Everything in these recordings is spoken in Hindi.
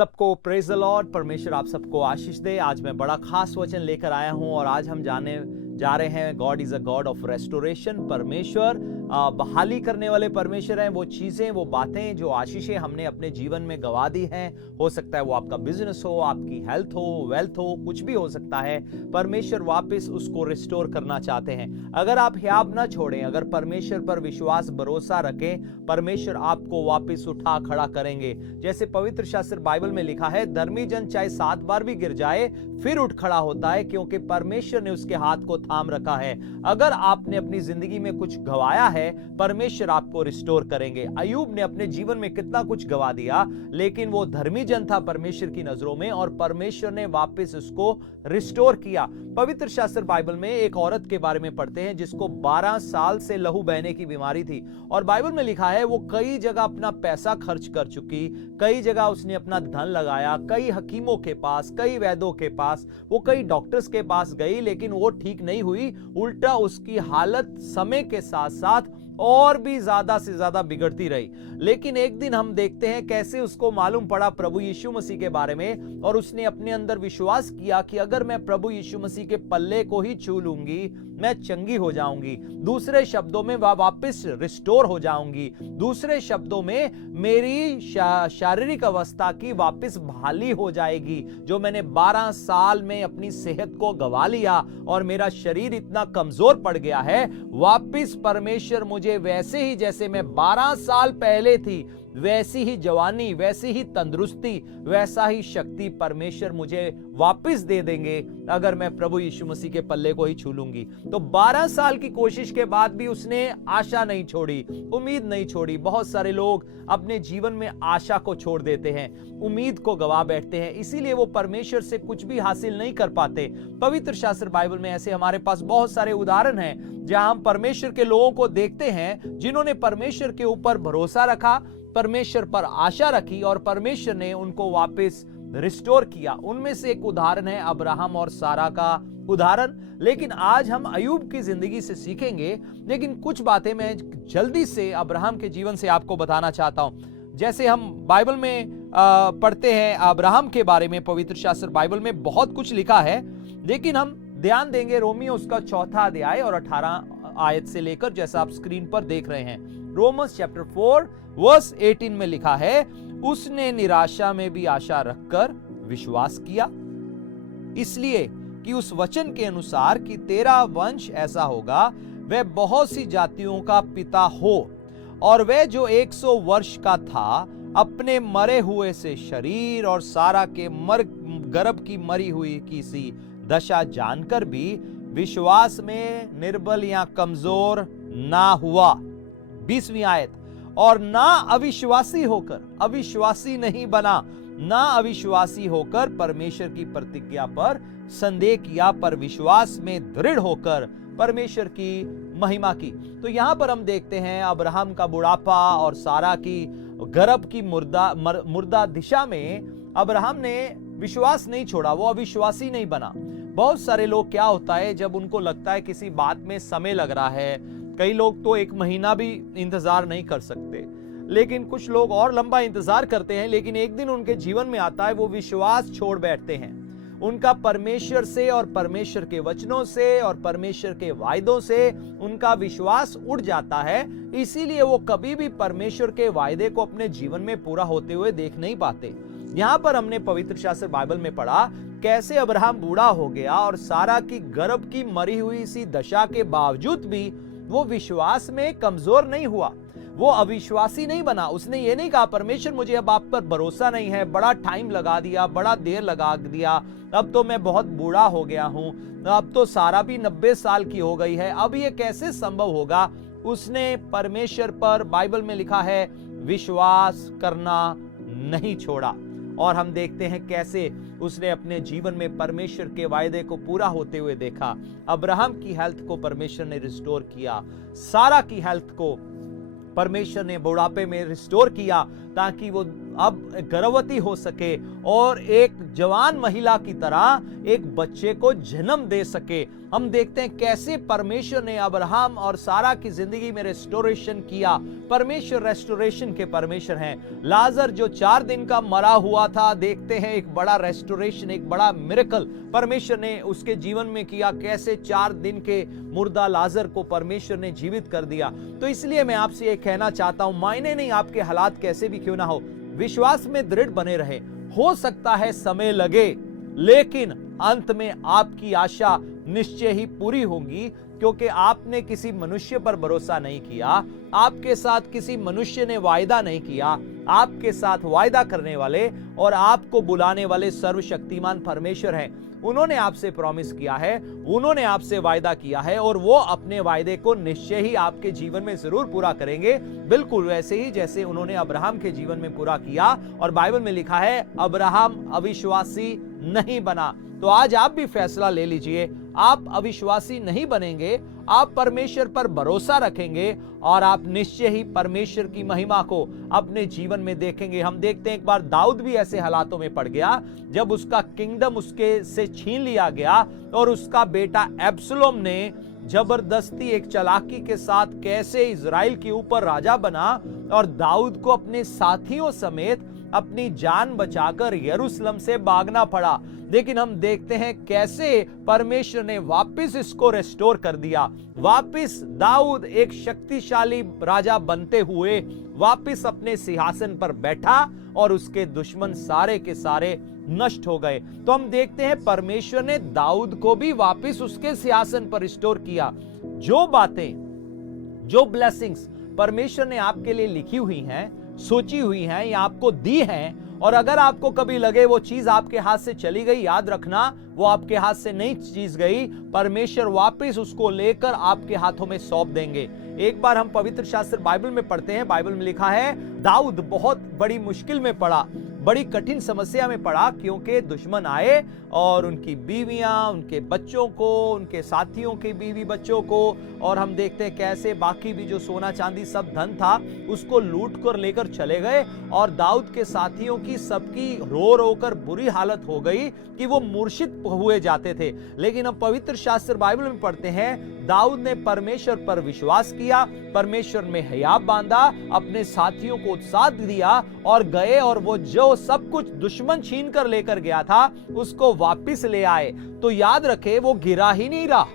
सबको प्रेज द लॉर्ड। परमेश्वर आप सबको आशीष दे। आज मैं बड़ा खास वचन लेकर आया हूं और आज हम जाने जा रहे हैं God is a God of restoration. परमेश्वर बहाली करने वाले परमेश्वर हैं। वो चीजें, वो बातें, जो आशीषें हमने अपने जीवन में गवा दी हैं, हो सकता है वो आपका बिजनेस हो, आपकी हेल्थ हो, वेल्थ हो, कुछ भी हो सकता है। परमेश्वर वापस उसको रिस्टोर करना चाहते हैं। अगर आप हियाब ना छोड़ें, अगर परमेश्वर पर विश्वास भरोसा रखें, परमेश्वर आपको वापस उठा खड़ा करेंगे। जैसे पवित्र शास्त्र बाइबल में लिखा है, धर्मी जन चाहे 7 बार भी गिर जाए फिर उठ खड़ा होता है, क्योंकि परमेश्वर ने उसके हाथ को थाम रखा है। अगर आपने अपनी जिंदगी में कुछ गवाया है, परमेश्वर आपको रिस्टोर करेंगे। अय्यूब ने अपने जीवन में कितना कुछ गवा दिया, लेकिन वो धर्मी जन था परमेश्वर की नजरों में, और परमेश्वर ने वापस उसको रिस्टोर किया। पवित्र शास्त्र बाइबल में एक औरत के बारे में पढ़ते हैं जिसको 12 साल से लहू बहने की बीमारी थी, और बाइबल में लिखा है वो कई जगह अपना पैसा खर्च कर चुकी, कई जगह उसने अपना धन लगाया, कई हकीमों के पास, कई वैद्यों के पास, वो कई डॉक्टर्स के पास गई, लेकिन वो ठीक नहीं हुई। उल्टा उसकी हालत समय के साथ साथ और भी ज्यादा से ज्यादा बिगड़ती रही। लेकिन एक दिन हम देखते हैं कैसे उसको मालूम पड़ा प्रभु यीशु मसीह के बारे में, और उसने अपने अंदर विश्वास किया कि अगर मैं प्रभु यीशु मसीह के पल्ले को ही छू लूंगी, मैं चंगी हो जाऊंगी। दूसरे शब्दों में वह वापस रिस्टोर हो जाऊंगी। दूसरे शब्दों में मेरी शारीरिक अवस्था की वापस बहाली हो जाएगी। जो मैंने 12 साल में अपनी सेहत को गवा लिया और मेरा शरीर इतना कमजोर पड़ गया है, वापस परमेश्वर मुझे वैसे ही, जैसे मैं 12 साल पहले थी, वैसी ही जवानी, वैसी ही तंदुरुस्ती, वैसा ही शक्ति परमेश्वर मुझे वापस दे देंगे अगर मैं प्रभु यीशु मसीह के पल्ले को ही छू लूंगी। तो 12 साल की कोशिश के बाद भी उसने आशा नहीं छोड़ी, उम्मीद नहीं छोड़ी। बहुत सारे लोग अपने जीवन में आशा को छोड़ देते हैं, उम्मीद को गवा बैठते हैं, इसीलिए वो परमेश्वर से कुछ भी हासिल नहीं कर पाते। पवित्र शास्त्र बाइबल में ऐसे हमारे पास बहुत सारे उदाहरण हैं जहां हम परमेश्वर के लोगों को देखते हैं जिन्होंने परमेश्वर के ऊपर भरोसा रखा, परमेश्वर पर आशा रखी, और परमेश्वर ने उनको वापस रिस्टोर किया। उनमें से एक उदाहरण है अब्राहम और सारा का उदाहरण। लेकिन आज हम अय्यूब की जिंदगी से सीखेंगे, लेकिन कुछ बातें मैं जल्दी से अब्राहम के जीवन से आपको बताना चाहता हूं। जैसे हम बाइबल में पढ़ते हैं अब्राहम के बारे में, पवित्र शास्त्र बाइबल में बहुत कुछ लिखा है, लेकिन हम ध्यान देंगे रोमियो उसका 4 अध्याय और 18 आयत से लेकर, जैसा आप स्क्रीन पर देख रहे हैं। रोमन्स चैप्टर 4 वर्स 18 में लिखा है, उसने निराशा में भी आशा रखकर विश्वास किया, इसलिए कि उस वचन के अनुसार कि तेरा वंश ऐसा होगा, वह बहुत सी जातियों का पिता हो। और वह जो 100 वर्ष का था, अपने मरे हुए से शरीर और सारा के गर्भ की मरी हुई की सी दशा जानकर भी विश्वास में निर्बल या कमजोर ना हुआ। 20वीं आयत, और ना अविश्वासी होकर, अविश्वासी नहीं बना, ना अविश्वासी होकर परमेश्वर की प्रतिज्ञा पर संदेह किया, पर विश्वास में दृढ़ होकर परमेश्वर की महिमा की। तो यहां पर हम देखते हैं अब्राहम का बुढ़ापा और सारा की गर्भ की मुर्दा दिशा में अब्राहम ने विश्वास नहीं छोड़ा, वो अविश्वासी नहीं बना। बहुत सारे लोग, क्या होता है जब उनको लगता है किसी बात में समय लग रहा है, कई लोग तो 1 महीना भी इंतजार नहीं कर सकते, लेकिन कुछ लोग और लंबा इंतजार करते हैं, लेकिन एक दिन उनके जीवन में आता है वो विश्वास छोड़ बैठते हैं। उनका परमेश्वर से और परमेश्वर के वचनों से और परमेश्वर के वायदों से उनका विश्वास उड़ जाता है, इसीलिए वो कभी भी परमेश्वर के वायदे को अपने जीवन में पूरा होते हुए देख नहीं पाते। यहां पर हमने पवित्र शास्त्र बाइबल में पढ़ा कैसे अब्राहम बूढ़ा हो गया और सारा की गर्भ की मरी हुई सी दशा के बावजूद भी वो विश्वास में कमजोर नहीं हुआ, वो अविश्वासी नहीं बना। उसने ये नहीं कहा परमेश्वर मुझे अब आप पर भरोसा नहीं है, बड़ा टाइम लगा दिया, बड़ा देर लगा दिया, अब तो मैं बहुत बूढ़ा हो गया हूं, अब तो सारा भी 90 साल की हो गई है, अब ये कैसे संभव होगा। उसने परमेश्वर पर, बाइबल में लिखा है, विश्वास करना नहीं छोड़ा। और हम देखते हैं कैसे उसने अपने जीवन में परमेश्वर के वायदे को पूरा होते हुए देखा। अब्राहम की हेल्थ को परमेश्वर ने रिस्टोर किया, सारा की हेल्थ को परमेश्वर ने बुढ़ापे में रिस्टोर किया, ताकि वो अब गर्भवती हो सके और एक जवान महिला की तरह एक बच्चे को जन्म दे सके। हम देखते हैं कैसे परमेश्वर ने अब्राहम और सारा की जिंदगी में रेस्टोरेशन किया। परमेश्वर रेस्टोरेशन के परमेश्वर हैं। लाजर जो 4 दिन का मरा हुआ था, देखते हैं एक बड़ा रेस्टोरेशन, एक बड़ा मिरेकल परमेश्वर ने उसके जीवन में किया। कैसे 4 दिन के मुर्दा लाजर को परमेश्वर ने जीवित कर दिया। तो इसलिए मैं आपसे ये कहना चाहता हूं, मायने नहीं आपके हालात कैसे भी क्यों ना हो, विश्वास में दृढ़ बने रहे। हो सकता है समय लगे, लेकिन अंत में आपकी आशा निश्चय ही पूरी होगी, क्योंकि आपने किसी मनुष्य पर भरोसा नहीं किया। आपके साथ किसी मनुष्य ने वायदा नहीं किया। आपके साथ वायदा करने वाले और आपको बुलाने वाले सर्वशक्तिमान परमेश्वर हैं। उन्होंने आपसे प्रॉमिस किया है, उन्होंने आपसे वायदा किया है और वो अपने वायदे को निश्चय ही आपके जीवन में जरूर पूरा करेंगे, बिल्कुल वैसे ही जैसे उन्होंने अब्राहम के जीवन में पूरा किया। और बाइबल में लिखा है अब्राहम अविश्वासी नहीं बना। तो आज आप भी फैसला ले लीजिए, आप अविश्वासी नहीं बनेंगे, आप परमेश्वर पर भरोसा रखेंगे और आप निश्चय ही परमेश्वर की महिमा को अपने जीवन में देखेंगे। हम देखते हैं एक बार दाऊद भी ऐसे हालातों में पड़ गया जब उसका किंगडम उसके से छीन लिया गया और उसका बेटा एब्सलोम ने जबरदस्ती एक चालाकी के साथ कैसे इजराइल के ऊपर राजा बना और दाऊद को अपने साथियों समेत अपनी जान बचाकर यरूशलेम से भागना पड़ा। लेकिन हम देखते हैं कैसे परमेश्वर ने वापस इसको रेस्टोर कर दिया। वापस दाऊद एक शक्तिशाली राजा बनते हुए वापस अपने सिंहासन पर बैठा और उसके दुश्मन सारे के सारे नष्ट हो गए। तो हम देखते हैं परमेश्वर ने दाऊद को भी वापस उसके सिंहासन पर रिस्टोर किया। जो बातें, जो ब्लेसिंग्स परमेश्वर ने आपके लिए लिखी हुई हैं, सोची हुई हैं या आपको दी हैं, और अगर आपको कभी लगे वो चीज आपके हाथ से चली गई, याद रखना वो आपके हाथ से नहीं चीज गई, परमेश्वर वापस उसको लेकर आपके हाथों में सौंप देंगे। एक बार हम पवित्र शास्त्र बाइबल में पढ़ते हैं, बाइबल में लिखा है दाऊद बहुत बड़ी मुश्किल में पड़ा, बड़ी कठिन समस्या में पड़ा, क्योंकि दुश्मन आए और उनकी बीवियां, उनके बच्चों को, उनके साथियों के बीवी बच्चों को, और हम देखते हैं कैसे बाकी भी जो सोना चांदी सब धन था उसको लूट कर लेकर चले गए। और दाऊद के साथियों की सबकी रो रो कर बुरी हालत हो गई कि वो मूर्छित हुए जाते थे। लेकिन हम पवित्र शास्त्र बाइबल में पढ़ते हैं दाऊद ने परमेश्वर पर विश्वास किया, परमेश्वर में हियाब बांधा, अपने साथियों को उत्साह दिया और गए और वो जो सब कुछ दुश्मन छीन कर लेकर गया था उसको वापस ले आए। तो याद रखे वो गिरा ही नहीं रहा,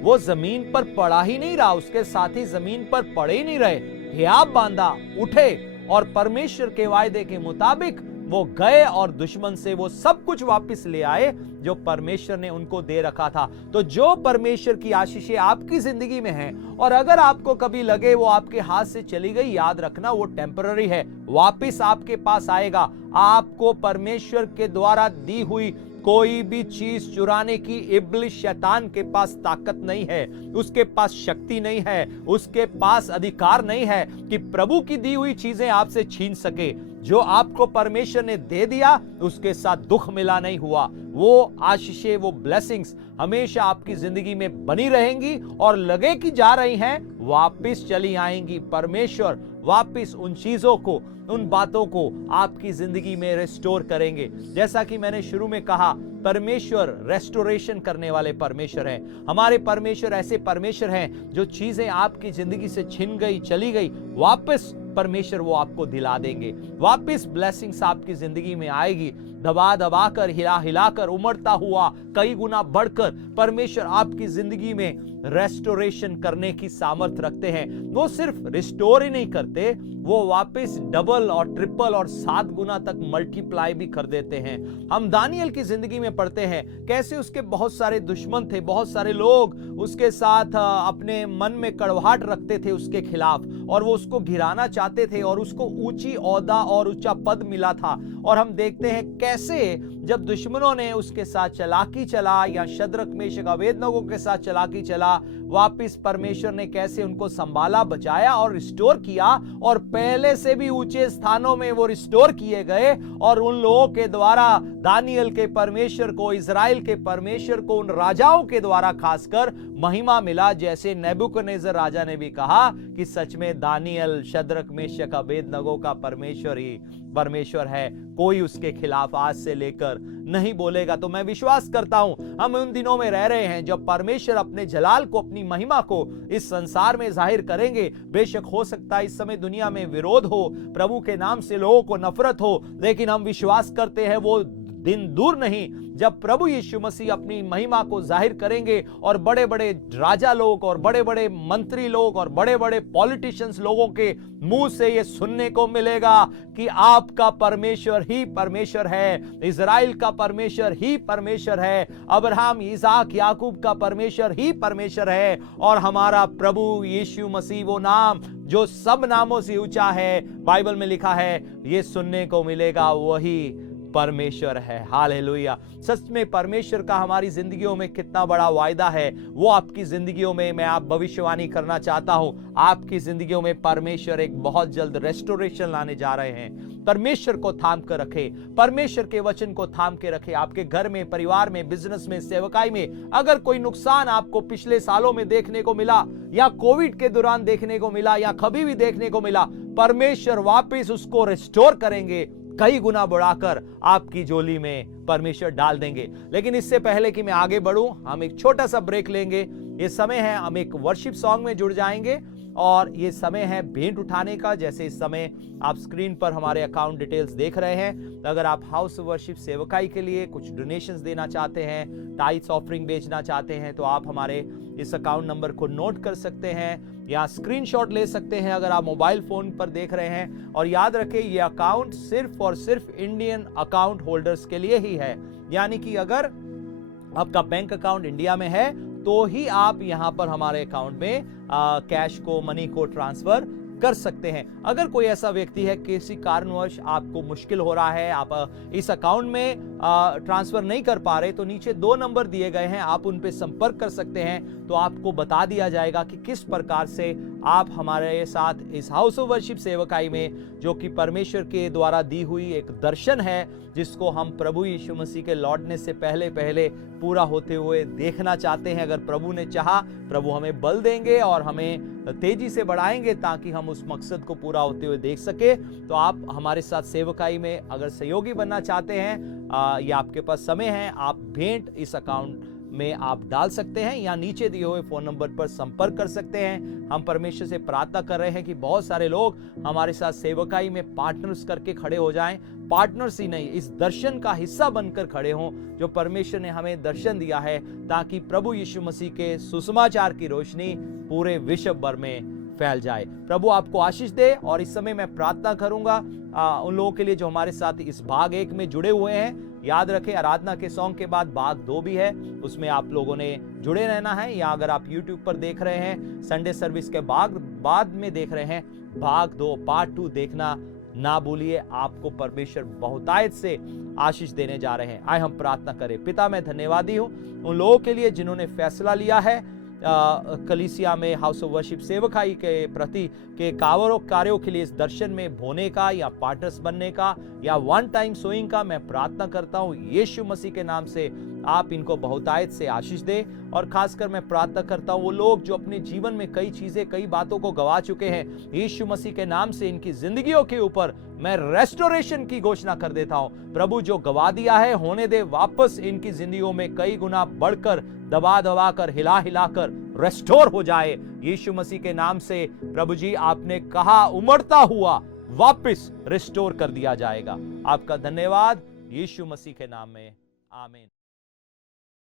वो जमीन पर पड़ा ही नहीं रहा, उसके साथी जमीन पर पड़े ही नहीं रहे, हियाब बांधा, उठे और परमेश्वर के वायदे के मुताबिक वो गए और दुश्मन से वो सब कुछ वापस ले आए जो परमेश्वर ने उनको दे रखा था। तो जो परमेश्वर की आशीषें आपकी जिंदगी में हैं और अगर आपको कभी लगे वो आपके हाथ से चली गई, याद रखना वो टेम्पररी है, वापस आपके पास आएगा। आपको परमेश्वर के द्वारा दी हुई कोई भी चीज चुराने की इब्लिस शैतान के पास ताकत नहीं है, उसके पास शक्ति नहीं है, उसके पास अधिकार नहीं है कि प्रभु की दी हुई चीजें आपसे छीन सके। जो आपको परमेश्वर ने दे दिया उसके साथ दुख मिला नहीं हुआ, वो आशीषें, वो ब्लेसिंग्स हमेशा आपकी जिंदगी में बनी रहेंगी और लगे कि जा रही हैं वापस चली आएंगी। परमेश्वर वापस उन चीजों को, उन बातों को आपकी जिंदगी में रिस्टोर करेंगे। जैसा कि मैंने शुरू में कहा, परमेश्वर रेस्टोरेशन करने वाले परमेश्वर हैं। हमारे परमेश्वर ऐसे परमेश्वर हैं जो चीजें आपकी जिंदगी से छिन गई, चली गई, वापस परमेश्वर वो आपको दिला देंगे। वापस ब्लेसिंग्स आपकी जिंदगी में आएगी, दबा दबा कर, हिला हिलाकर, उमड़ता हुआ कई गुना बढ़कर परमेश्वर आपकी जिंदगी में रेस्टोरेशन करने की सामर्थ रखते हैं। वो सिर्फ रिस्टोर ही नहीं करते, वो वापस डबल और ट्रिपल और 7 गुना तक मल्टीप्लाई भी कर देते हैं। हम दानियल की जिंदगी में पढ़ते हैं कैसे उसके बहुत सारे दुश्मन थे, बहुत सारे लोग उसके साथ अपने मन में कड़वाहट रखते थे उसके खिलाफ और वो उसको गिराना चाहते थे और उसको ऊंची ओहदा और ऊंचा पद मिला था। और हम देखते हैं कैसे जब दुश्मनों ने उसके साथ चालाकी चला या शद्रक मेशक अबेदनगो के साथ चालाकी चला, वापिस परमेश्वर ने कैसे उनको संभाला, बचाया और रिस्टोर किया, और पहले से भी ऊंचे स्थानों में वो रिस्टोर किए गए। और उन लोगों के द्वारा दानियल के परमेश्वर को, इजराइल के परमेश्वर को, उन राजाओं के द्वारा खासकर महिमा मिला। जैसे नेबुकदनेस्सर राजा ने भी कहा कि सच में दानियल, शद्रक मेशक अबेदनगो का परमेश्वर ही परमेश्वर है, कोई उसके खिलाफ आज से लेकर नहीं बोलेगा। तो मैं विश्वास करता हूं हम उन दिनों में रह रहे हैं जब परमेश्वर अपने जलाल को, अपनी महिमा को इस संसार में जाहिर करेंगे। बेशक हो सकता है इस समय दुनिया में विरोध हो, प्रभु के नाम से लोगों को नफरत हो, लेकिन हम विश्वास करते हैं वो दिन दूर नहीं जब प्रभु यीशु मसीह अपनी महिमा को जाहिर करेंगे और बड़े बड़े राजा लोग और बड़े बड़े मंत्री लोग और बड़े बड़े पॉलिटिशियंस लोगों के मुंह से ये सुनने को मिलेगा कि आपका परमेश्वर ही परमेश्वर है, इजराइल का परमेश्वर ही परमेश्वर है, अब्राहम, इसहाक, याकूब का परमेश्वर ही परमेश्वर है, और हमारा प्रभु यीशु मसीह वो नाम जो सब नामों से ऊंचा है, बाइबल में लिखा है, ये सुनने को मिलेगा, वही परमेश्वर है। हालेलुया। सच में परमेश्वर का हमारी जिंदगियों में कितना बड़ा वायदा है, वो आपकी जिंदगियों में मैं आप भविष्यवाणी करना चाहता हूं। आपकी जिंदगियों में परमेश्वर एक बहुत जल्द रेस्टोरेशन लाने जा रहे हैं। परमेश्वर को थाम कर रखे, परमेश्वर के वचन को थाम के रखे। आपके घर में, परिवार में, बिजनेस में, सेवकाई में अगर कोई नुकसान आपको पिछले सालों में देखने को मिला या कोविड के दौरान देखने को मिला या कभी भी देखने को मिला, परमेश्वर वापस उसको रिस्टोर करेंगे, कई गुना बढ़ाकर आपकी झोली में परमेश्वर डाल देंगे। लेकिन इससे पहले कि मैं आगे बढ़ूं, हम एक छोटा सा ब्रेक लेंगे। ये समय है हम एक वर्शिप सॉन्ग में जुड़ जाएंगे और ये समय है भेंट उठाने का। जैसे इस समय आप स्क्रीन पर हमारे अकाउंट डिटेल्स देख रहे हैं, तो अगर आप हाउस वर्शिप सेवकाई के लिए कुछ डोनेशंस देना चाहते हैं, टाइट्स ऑफरिंग भेजना चाहते हैं, तो आप हमारे इस अकाउंट नंबर को नोट कर सकते हैं या स्क्रीनशॉट ले सकते हैं अगर आप मोबाइल फोन पर देख रहे हैं। और याद रखें, ये अकाउंट सिर्फ और सिर्फ इंडियन अकाउंट होल्डर्स के लिए ही है, यानी कि अगर आपका बैंक अकाउंट इंडिया में है तो ही आप यहां पर हमारे अकाउंट में कैश को, मनी को ट्रांसफर कर सकते हैं। अगर कोई ऐसा व्यक्ति है किसी कारणवश आपको मुश्किल हो रहा है, आप इस अकाउंट में ट्रांसफर नहीं कर पा रहे, तो नीचे 2 नंबर दिए गए हैं, आप उन पे संपर्क कर सकते हैं। तो आपको बता दिया जाएगा कि किस प्रकार से आप हमारे साथ इस हाउस ऑफ वर्शिप सेवकाई में, जो कि परमेश्वर के द्वारा दी हुई एक दर्शन है, जिसको हम प्रभु यीशु मसीह के लौटने से पहले पहले पूरा होते हुए देखना चाहते हैं। अगर प्रभु ने चाहा, प्रभु हमें बल देंगे और हमें तेजी से बढ़ाएंगे ताकि हम उस मकसद को पूरा होते हुए देख सके। तो आप हमारे साथ सेवकाई में अगर सहयोगी बनना चाहते हैं, ये आपके पास समय है, आप भेंट इस अकाउंट में आप डाल सकते हैं या नीचे दिए हुए फोन नंबर पर संपर्क कर सकते हैं। हम परमेश्वर से प्रार्थना कर रहे हैं कि बहुत सारे लोग हमारे साथ सेवकाई में पार्टनर्स करके खड़े हो जाएं, पार्टनर्स ही नहीं, इस दर्शन का हिस्सा बनकर खड़े हों जो परमेश्वर ने हमें दर्शन दिया है, ताकि प्रभु यीशु मसीह के सुसमाचार की रोशनी पूरे विश्व भर में फैल जाए। प्रभु आपको आशीष दे। और इस समय मैं प्रार्थना करूंगा उन लोगों के लिए जो हमारे साथ इस भाग 1 में जुड़े हुए हैं। याद रखें, आराधना के सॉन्ग के बाद भाग 2 भी है, उसमें आप लोगों ने जुड़े रहना है। या अगर आप YouTube पर देख रहे हैं, संडे सर्विस के बाद में देख रहे हैं, भाग 2 पार्ट 2 देखना ना भूलिए। आपको परमेश्वर बहुतायत से आशीष देने जा रहे हैं। आए हम प्रार्थना करें। पिता, मैं धन्यवादी हूं उन लोगों के लिए जिन्होंने फैसला लिया है कलीसिया में हाउस ऑफ वर्शिप सेवकाई के प्रति के कार्यों के लिए इस दर्शन में होने का या पार्टनर्स बनने का या वन टाइम सोइंग का। मैं प्रार्थना करता हूं यीशु मसीह के नाम से आप इनको बहुतायत से आशीष दे। और खासकर मैं प्रार्थना करता हूं वो लोग जो अपने जीवन में कई चीजें, कई बातों को गवा चुके हैं, यीशु मसीह के नाम से इनकी जिंदगियों के ऊपर मैं रेस्टोरेशन की घोषणा कर देता हूं। प्रभु, जो गवा दिया है होने दे, वापस इनकी जिंदगियों में कई गुना बढ़कर, दबा दबा कर, हिला हिला कर रेस्टोर हो जाए यीशु मसीह के नाम से। प्रभु जी, आपने कहा उमड़ता हुआ वापस रिस्टोर कर दिया जाएगा। आपका धन्यवाद यीशु मसीह के नाम में, आमीन।